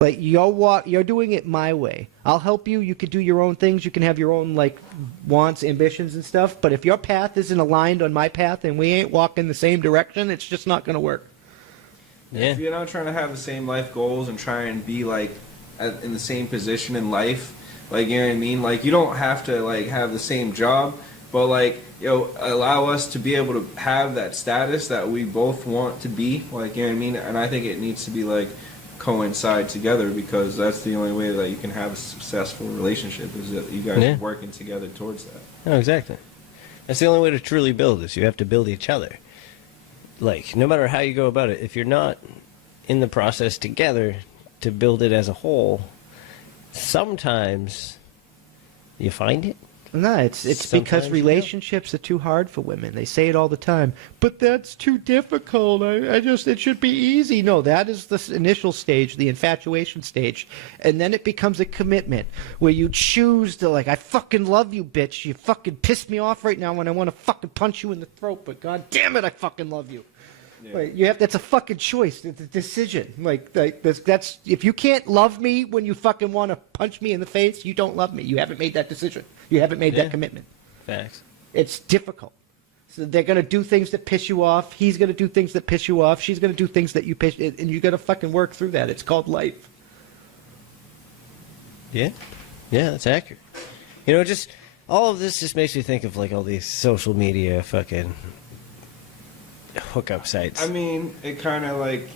Like you're doing it my way. I'll help you. You can do your own things. You can have your own like wants, ambitions, and stuff. But if your path isn't aligned on my path and we ain't walking the same direction, it's just not going to work. Yeah. If you're not trying to have the same life goals and try and be like in the same position in life, like, you know what I mean? Like, you don't have to like have the same job, but like, allow us to be able to have that status that we both want to be. Like, you know what I mean? And I think it needs to be like coincide together, because that's the only way that you can have a successful relationship, is that you guys are working together towards that. No, exactly. That's the only way to truly build this. You have to build each other. Like, no matter how you go about it, if you're not in the process together to build it as a whole, sometimes you find it. No, it's because relationships are too hard for women. They say it all the time. But that's too difficult. It should be easy. No, that is the initial stage, the infatuation stage. And then it becomes a commitment where you choose to, like, I fucking love you, bitch. You fucking piss me off right now when I want to fucking punch you in the throat. But god damn it, I fucking love you. Yeah. Like, that's a fucking choice. It's a decision. Like that's if you can't love me when you fucking want to punch me in the face, you don't love me. You haven't made that decision. You haven't made that commitment. Facts. It's difficult. So they're gonna do things that piss you off. He's gonna do things that piss you off. She's gonna do things that you piss, and you gotta fucking work through that. It's called life. Yeah, that's accurate. You know, just all of this just makes me think of like all these social media fucking hookup sites. I mean, it kind of like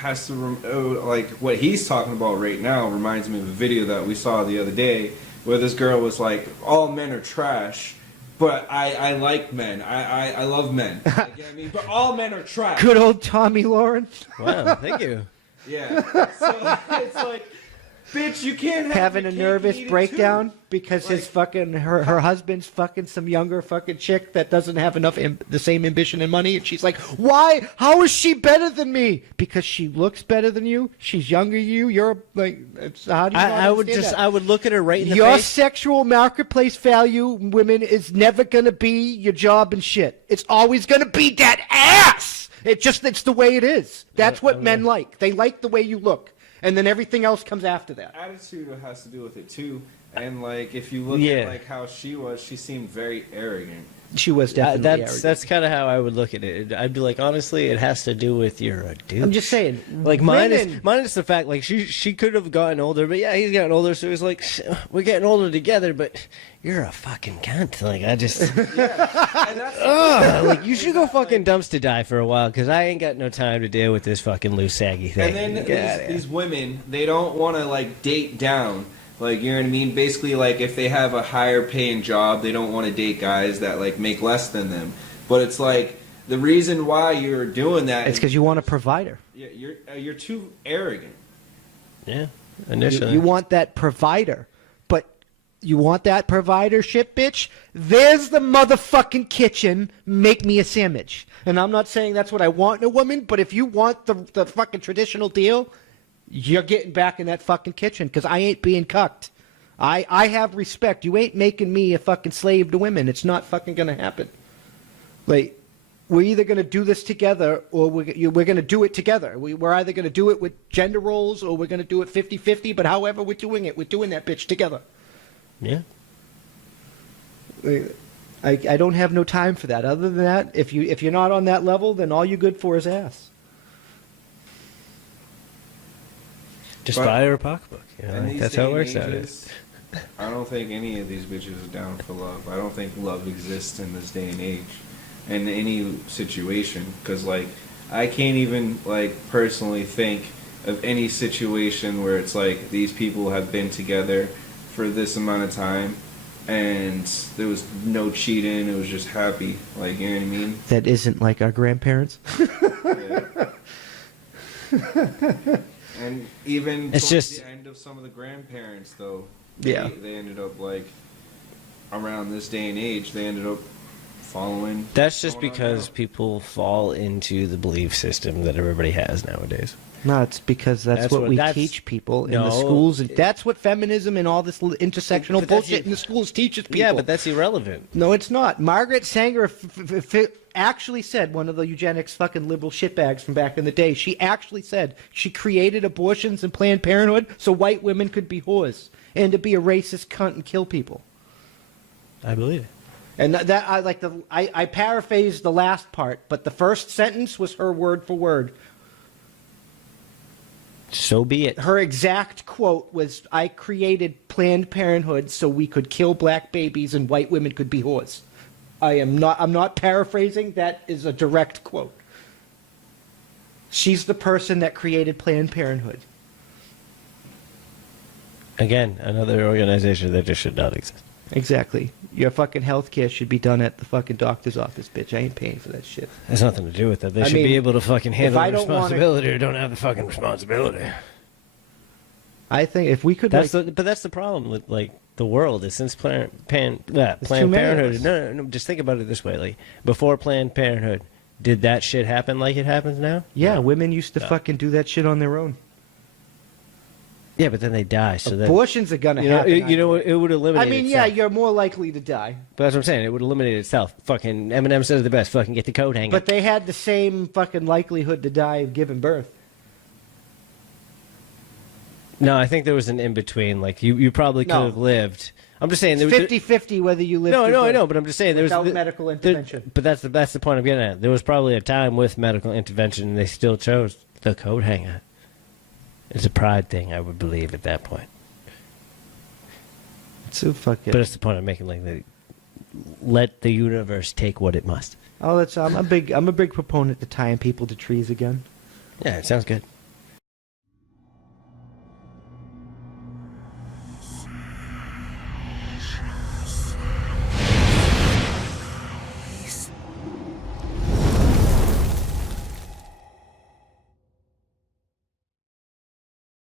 has to like what he's talking about right now reminds me of a video that we saw the other day where this girl was like, all men are trash, but I like men. I love men. Like, you know what I mean? But all men are trash. Good old Tommy Lawrence. Wow, thank you. Yeah. So it's like, bitch, you can't have having a nervous breakdown because his fucking her husband's fucking some younger fucking chick that doesn't have enough the same ambition and money, and she's like, why? How is she better than me? Because she looks better than you. She's younger than you. You're like, how do you? I would look at her right in the your face. sexual marketplace value, women, is never gonna be your job and shit. It's always gonna be that ass. It's the way it is. That's what men like. They like the way you look. And then everything else comes after that. Attitude has to do with it too. And like, if you look at like how she was, she seemed very arrogant. She was definitely arrogant. That's kind of how I would look at it. I'd be like, honestly, it has to do with you're a dude. I'm just saying. Like, minus the fact, like, she could have gotten older, but yeah, he's gotten older, so he's like, we're getting older together, but you're a fucking cunt. Like, I just... like, you should go fucking dumpster dive for a while, because I ain't got no time to deal with this fucking loose, saggy thing. And then these women, they don't want to, like, date down. Like, you know what I mean? Basically, like, if they have a higher paying job, they don't want to date guys that, like, make less than them. But it's like, the reason why you're doing that... It's because you want a provider. Yeah, you're too arrogant. Yeah, initially. You want that provider. But you want that providership, bitch? There's the motherfucking kitchen. Make me a sandwich. And I'm not saying that's what I want in a woman, but if you want the fucking traditional deal... You're getting back in that fucking kitchen, because I ain't being cucked. I have respect. You ain't making me a fucking slave to women. It's not fucking going to happen. Like, we're either going to do this together, or we're going to do it together. We're either going to do it with gender roles, or we're going to do it 50-50, but however we're doing it, we're doing that bitch together. Yeah. I don't have no time for that. Other than that, if you're not on that level, then all you're good for is ass. Just buy her a pocketbook. You know, like that's how it works out. I don't think any of these bitches are down for love. I don't think love exists in this day and age, in any situation. Because like, I can't even like personally think of any situation where it's like these people have been together for this amount of time, and there was no cheating. It was just happy. Like, you know what I mean? That isn't like our grandparents. And even it's just the end of some of the grandparents, though, they ended up like around this day and age, they ended up following. That's just because people fall into the belief system that everybody has nowadays. No, it's because that's what we teach people in the schools, and that's what feminism and all this intersectional bullshit in the schools teaches people. Yeah, but that's irrelevant. No, it's not. Margaret Sanger actually said, one of the eugenics fucking liberal shitbags from back in the day, she actually said she created abortions and Planned Parenthood so white women could be whores and to be a racist cunt and kill people. I believe it. And that I paraphrased the last part, but the first sentence was her word for word. So be it. Her exact quote was, "I created Planned Parenthood so we could kill black babies and white women could be whores." I'm not paraphrasing. That is a direct quote. She's the person that created Planned Parenthood. Again, another organization that just should not exist. Exactly. Your fucking healthcare should be done at the fucking doctor's office, bitch. I ain't paying for that shit. Has nothing to do with it. They I should mean, be able to fucking handle I the don't wanna- responsibility or don't have the fucking responsibility. I think if we could, But that's the problem with like the world is since Planned too Parenthood. many of us. No. Just think about it this way: like before Planned Parenthood, did that shit happen like it happens now? yeah, No. women used to fucking do that shit on their own. Yeah, but then they die. So then Abortions are gonna you know, happen. it would eliminate. I mean, itself. yeah, you're more likely to die. But that's what I'm saying. It would eliminate itself. Fucking Eminem says it the best. Fucking get the coat hanging. But they had the same fucking likelihood to die of giving birth. no, I think there was an in between. Like you probably could No. have lived. I'm just saying there It's was 50-50 whether you live. No, through no, I birth know, but I'm just saying there without was medical intervention. But that's the point I'm getting at. There was probably a time with medical intervention, and they still chose the coat hanger. It's a pride thing, I would believe, at that point. So fucking. But it's the point I'm making. Like, let the universe take what it must. I'm a big proponent to tying people to trees again. Yeah, it sounds good.